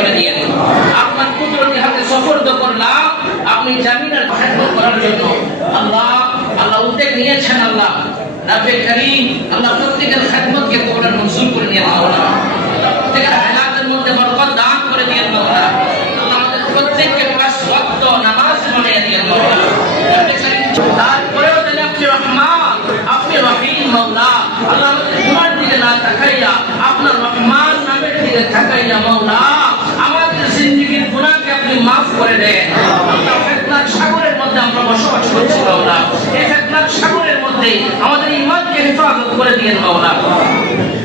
করে দিয়েন। আপনার কুদরতি হাতে সুপর্দ করলাম আপনি জামিনের খেদমত করার জন্য। আল্লাহ আল্লাহ উদ্যোগ নিয়েছেন। আল্লাহ রাব্বে কারীম আল্লাহ প্রত্যেকের খেদমতকে কবুল আর মঞ্জুর করে নিয়েন মাওলানা। প্রত্যেকের হায়াতের মধ্যে বরকত দান করে দিয়েন মাওলানা। আল্লাহ আমাদের প্রত্যেককে পাঁচ ওয়াক্ত নামাজ বানিয়ে দিয়েন মাওলানা। রাব্বে কারীম তারপরেও যেন আপনি রহমান, আপনি রহিম মাওলা। আল্লাহ আমাদের গুনার দিকে না তাকাইয়া আপনার রহমান নামের দিকে তাকাইয়া মাওলা আমাদের জিন্দেগীর গুনাহকে আপনি মাফ করে দেন। আল্লাহ ফিতনার সাগরের মধ্যে আমরা বসবাস করছি মাওলা। এই ফিতনার সাগরের মধ্যে আমাদের ঈমানকে হেফাজত করে দিয়েন মাওলা।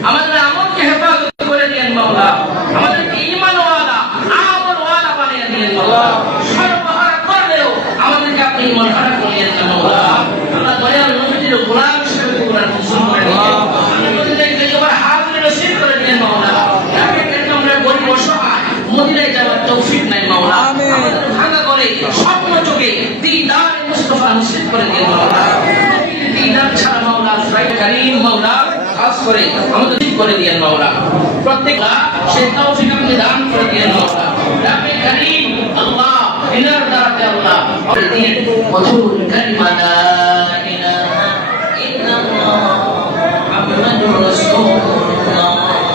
আমাদের আমলকে হেফাজত করে দিয়েন মাওলা। আমাদেরকে ঈমানওয়ালা আমলওয়ালা বানিয়ে দিয়েন মাওলা। সর্বহারা করলেও আমাদেরকে আপনি ঈমানহারা করিয়েন না মাওলা। আল্লাহ দয়াল নবীর গোলাম হিসেবে কবুল আর মঞ্জুর করে দিয়েন। আমাদেরকে এবার হাজির নসিব করে দিয়েন মাওলা। রাব্বে কারীম আমরা গরিব অসহায় মদিনায় যাওয়ার তৌফিক নাই মাওলা। আমাদের ভাঙা করে স্বপ্ন চোখে দিদার মুস্তাফা নসিব করে দিয়েন মাওলা। দিদার ছাড়া মাওলা রাব্বে কারীম মাওলা খাস করে আমাদের ঠিক করে দিয়েন মাওলা। প্রত্যেকটা সেই তৌফিক আপনি দান করে দিয়েন মাওলা। রাব্বে কারীম আল্লাহ ইনার দারাতে আল্লাহ দিন মধুর কালিমা লা ইলাহা ইল্লাল্লাহ মুহাম্মাদুর রাসূলুল্লাহ